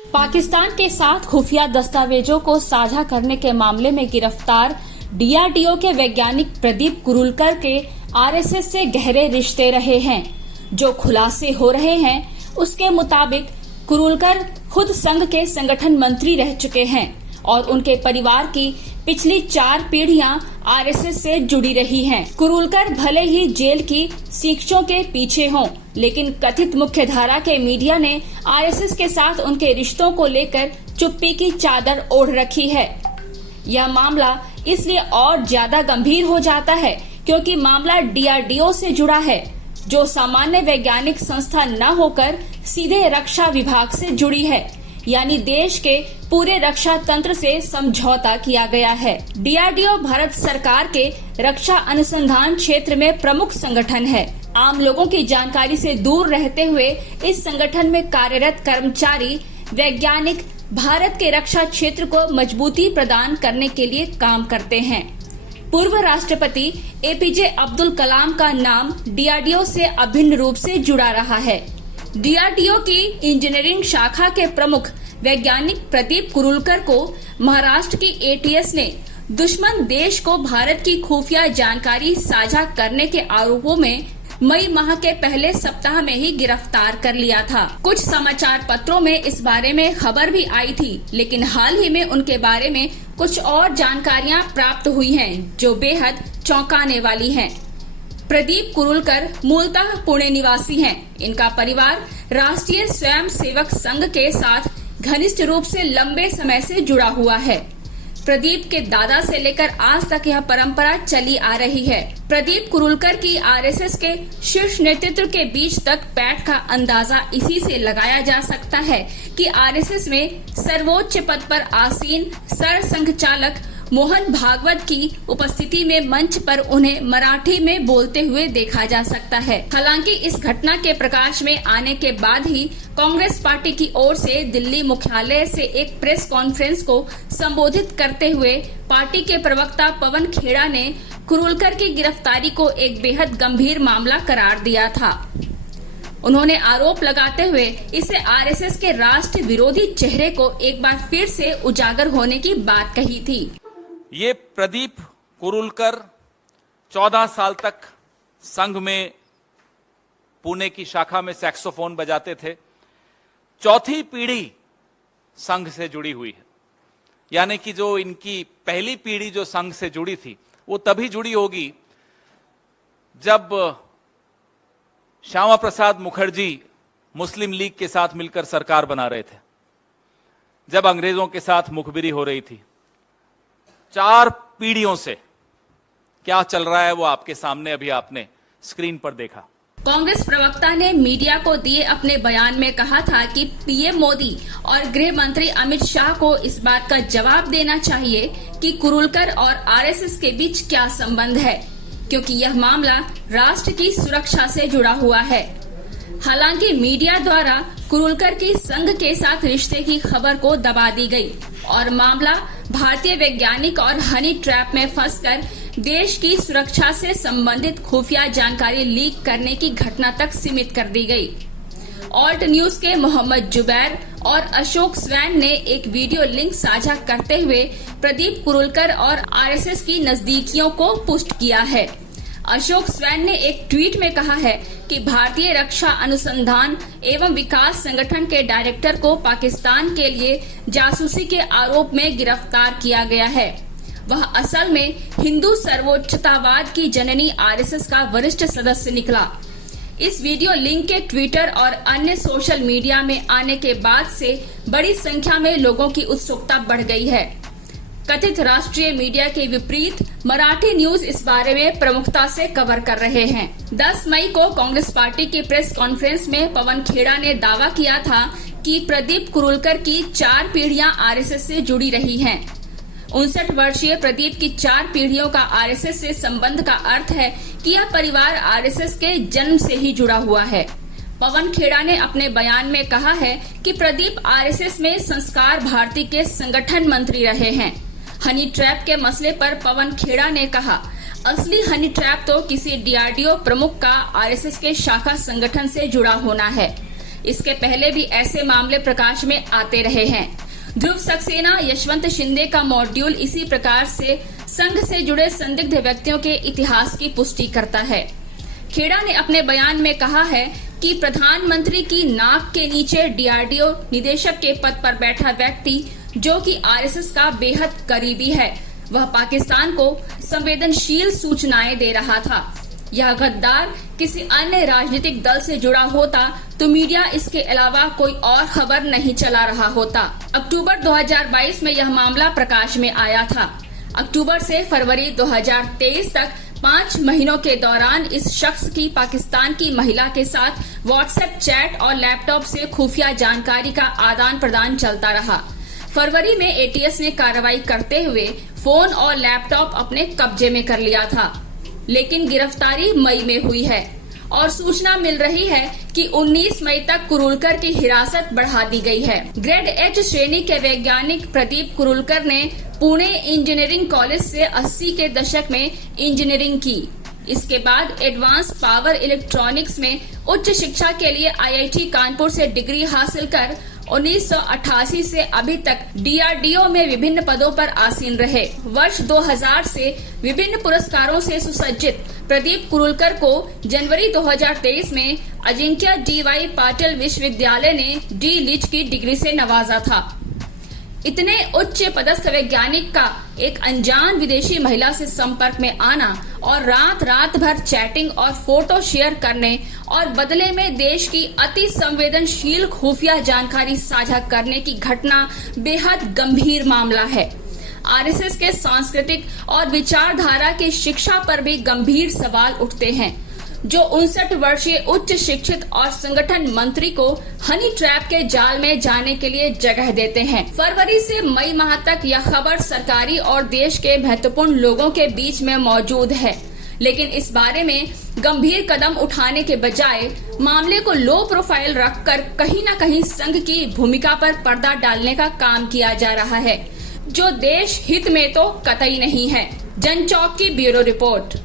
पाकिस्तान के साथ खुफिया दस्तावेजों को साझा करने के मामले में गिरफ्तार डीआरडीओ के वैज्ञानिक प्रदीप कुरुलकर के आरएसएस से गहरे रिश्ते रहे हैं। जो खुलासे हो रहे हैं उसके मुताबिक कुरुलकर खुद संघ के संगठन मंत्री रह चुके हैं और उनके परिवार की पिछली 4 पीढ़ियां आरएसएस से जुड़ी रही हैं। कुरुलकर भले ही जेल की शिक्षों के पीछे हों, लेकिन कथित मुख्यधारा के मीडिया ने आरएसएस के साथ उनके रिश्तों को लेकर चुप्पी की चादर ओढ़ रखी है। यह मामला इसलिए और ज्यादा गंभीर हो जाता है क्योंकि मामला डीआरडीओ से जुड़ा है, जो सामान्य वैज्ञानिक संस्था न होकर सीधे रक्षा विभाग से जुड़ी है, यानी देश के पूरे रक्षा तंत्र से समझौता किया गया है। डीआरडीओ भारत सरकार के रक्षा अनुसंधान क्षेत्र में प्रमुख संगठन है। आम लोगों की जानकारी से दूर रहते हुए इस संगठन में कार्यरत कर्मचारी वैज्ञानिक भारत के रक्षा क्षेत्र को मजबूती प्रदान करने के लिए काम करते हैं। पूर्व राष्ट्रपति एपीजे अब्दुल कलाम का नाम डीआरडीओ से अभिन्न रूप से जुड़ा रहा है। डीआरडीओ की इंजीनियरिंग शाखा के प्रमुख वैज्ञानिक प्रदीप कुरुलकर को महाराष्ट्र की एटीएस ने दुश्मन देश को भारत की खुफिया जानकारी साझा करने के आरोपों में मई माह के पहले सप्ताह में ही गिरफ्तार कर लिया था। कुछ समाचार पत्रों में इस बारे में खबर भी आई थी, लेकिन हाल ही में उनके बारे में कुछ और जानकारियां प्राप्त हुई हैं, जो बेहद चौंकाने वाली हैं। प्रदीप कुरुलकर मूलतः पुणे निवासी हैं। इनका परिवार राष्ट्रीय स्वयं सेवक संघ के साथ घनिष्ठ रूप से लंबे समय से जुड़ा हुआ है। प्रदीप के दादा से लेकर आज तक यह परंपरा चली आ रही है। प्रदीप कुरुलकर की आरएसएस के शीर्ष नेतृत्व के बीच तक पैठ का अंदाजा इसी से लगाया जा सकता है कि आरएसएस में सर्वोच्च पद पर आसीन सर संघचालक मोहन भागवत की उपस्थिति में मंच पर उन्हें मराठी में बोलते हुए देखा जा सकता है। हालांकि इस घटना के प्रकाश में आने के बाद ही कांग्रेस पार्टी की ओर से दिल्ली मुख्यालय से एक प्रेस कॉन्फ्रेंस को संबोधित करते हुए पार्टी के प्रवक्ता पवन खेड़ा ने कुरुलकर की गिरफ्तारी को एक बेहद गंभीर मामला करार दिया था। उन्होंने आरोप लगाते हुए इसे आरएसएस के राष्ट्र विरोधी चेहरे को एक बार फिर से उजागर होने की बात कही थी। ये प्रदीप कुरुलकर 14 साल तक संघ में पुणे की शाखा में सैक्सोफोन बजाते थे। चौथी पीढ़ी संघ से जुड़ी हुई है, यानी कि जो इनकी पहली पीढ़ी जो संघ से जुड़ी थी वो तभी जुड़ी होगी जब श्यामा प्रसाद मुखर्जी मुस्लिम लीग के साथ मिलकर सरकार बना रहे थे, जब अंग्रेजों के साथ मुखबिरी हो रही थी। 4 पीढ़ियों से क्या चल रहा है वो आपके सामने अभी आपने स्क्रीन पर देखा। कांग्रेस प्रवक्ता ने मीडिया को दिए अपने बयान में कहा था कि पीएम मोदी और गृह मंत्री अमित शाह को इस बात का जवाब देना चाहिए कि कुरुलकर और आरएसएस के बीच क्या संबंध है, क्योंकि यह मामला राष्ट्र की सुरक्षा से जुड़ा हुआ है। हालांकि मीडिया द्वारा कुरुलकर की संघ के साथ रिश्ते की खबर को दबा दी गई और मामला भारतीय वैज्ञानिक और हनी ट्रैप में फंसकर देश की सुरक्षा से संबंधित खुफिया जानकारी लीक करने की घटना तक सीमित कर दी गई। ऑल्ट न्यूज के मोहम्मद जुबैर और अशोक स्वैन ने एक वीडियो लिंक साझा करते हुए प्रदीप कुरुलकर और आरएसएस की नजदीकियों को पुष्ट किया है। अशोक स्वैन ने एक ट्वीट में कहा है कि भारतीय रक्षा अनुसंधान एवं विकास संगठन के डायरेक्टर को पाकिस्तान के लिए जासूसी के आरोप में गिरफ्तार किया गया है। वह असल में हिंदू सर्वोच्चतावाद की जननी आरएसएस का वरिष्ठ सदस्य निकला। इस वीडियो लिंक के ट्विटर और अन्य सोशल मीडिया में आने के बाद से बड़ी संख्या में लोगों की उत्सुकता बढ़ गई है। कथित राष्ट्रीय मीडिया के विपरीत मराठी न्यूज इस बारे में प्रमुखता से कवर कर रहे हैं। 10 मई को कांग्रेस पार्टी की प्रेस कॉन्फ्रेंस में पवन खेड़ा ने दावा किया था कि प्रदीप कुरुलकर की 4 पीढ़ियां आरएसएस से जुड़ी रही हैं। 59 वर्षीय प्रदीप की 4 पीढ़ियों का आरएसएस से संबंध का अर्थ है कि यह परिवार आरएसएस के जन्म से ही जुड़ा हुआ है। पवन खेड़ा ने अपने बयान में कहा है कि प्रदीप आरएसएस में संस्कार भारती के संगठन मंत्री रहे हैं। हनी ट्रैप के मसले पर पवन खेड़ा ने कहा, असली हनी ट्रैप तो किसी डीआरडीओ प्रमुख का आरएसएस के शाखा संगठन से जुड़ा होना है। इसके पहले भी ऐसे मामले प्रकाश में आते रहे हैं। ध्रुव सक्सेना, यशवंत शिंदे का मॉड्यूल इसी प्रकार से संघ से जुड़े संदिग्ध व्यक्तियों के इतिहास की पुष्टि करता है। खेड़ा ने अपने बयान में कहा है कि प्रधानमंत्री की नाक के नीचे डीआरडीओ निदेशक के पद पर बैठा व्यक्ति, जो कि आरएसएस का बेहद करीबी है, वह पाकिस्तान को संवेदनशील सूचनाएं दे रहा था। यह गद्दार किसी अन्य राजनीतिक दल से जुड़ा होता तो मीडिया इसके अलावा कोई और खबर नहीं चला रहा होता। अक्टूबर 2022 में यह मामला प्रकाश में आया था। अक्टूबर से फरवरी 2023 तक 5 महीनों के दौरान इस शख्स की पाकिस्तान की महिला के साथ व्हाट्सएप चैट और लैपटॉप से खुफिया जानकारी का आदान प्रदान चलता रहा। फरवरी में एटीएस ने कार्रवाई करते हुए फोन और लैपटॉप अपने कब्जे में कर लिया था, लेकिन गिरफ्तारी मई में हुई है और सूचना मिल रही है कि 19 मई तक कुरुलकर की हिरासत बढ़ा दी गई है। ग्रेड एच श्रेणी के वैज्ञानिक प्रदीप कुरुलकर ने पुणे इंजीनियरिंग कॉलेज से 80 के दशक में इंजीनियरिंग की। इसके बाद एडवांस पावर इलेक्ट्रॉनिक्स में उच्च शिक्षा के लिए आईआईटी कानपुर से डिग्री हासिल कर 1988 से अभी तक डीआरडीओ में विभिन्न पदों पर आसीन रहे। वर्ष 2000 से विभिन्न पुरस्कारों से सुसज्जित प्रदीप कुरुलकर को जनवरी 2023 में अजिंक्य डी.वाई. पाटिल विश्वविद्यालय ने डी लिट की डिग्री से नवाजा था। इतने उच्च पदस्थ वैज्ञानिक का एक अनजान विदेशी महिला से संपर्क में आना और रात भर चैटिंग और फोटो शेयर करने और बदले में देश की अति संवेदनशील खुफिया जानकारी साझा करने की घटना बेहद गंभीर मामला है। आरएसएस के सांस्कृतिक और विचारधारा की शिक्षा पर भी गंभीर सवाल उठते हैं, जो 59 वर्षीय उच्च शिक्षित और संगठन मंत्री को हनी ट्रैप के जाल में जाने के लिए जगह देते हैं। फरवरी से मई माह तक यह खबर सरकारी और देश के महत्वपूर्ण लोगों के बीच में मौजूद है, लेकिन इस बारे में गंभीर कदम उठाने के बजाय मामले को लो प्रोफाइल रखकर कहीं न कहीं संघ की भूमिका पर पर्दा डालने का काम किया जा रहा है, जो देश हित में तो कतई नहीं है। जनचौक की ब्यूरो रिपोर्ट।